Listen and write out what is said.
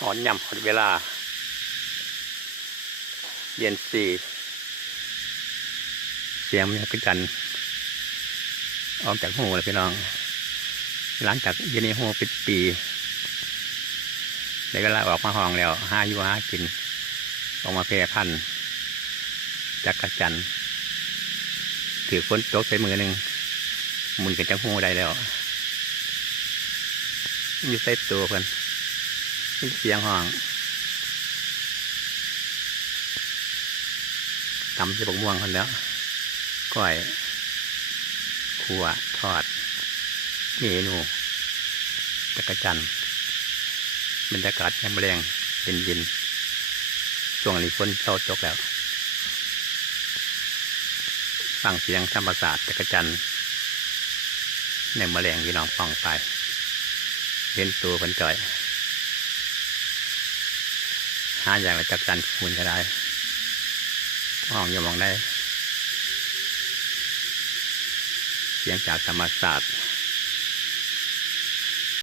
หอนย่ำหอนเวลาเย็นสี่เสียงมันก็จันออกจากหูเลยพี่น้องหลังจากยืนในหูปิดปีในเวลาออกมาห้องแล้วหาอยู่หากินออกมาแพร่พันธุ์จักรจันถือฝนตกใส่มือหนึ่งมุนกันจากหูได้แล้วอยู่ใส่ตัวเพิ่นเสียงห้องตำจะบกม่วงคนแล้วก้อยขั่วทอดเมนูจักรจันบรรยากาศยามแรงเย็นๆช่วงนี้ฝนเศร้าตกแล้วฟังเสียงธรรมศาสตร์จักรจันในแมลงพี่น้องฟังไปเห็นตัวคนจ่อยหาอย่างไรจักรจันมุนก็ได้ห้องอย่ามองได้เสียงจากธรรมศาสตร์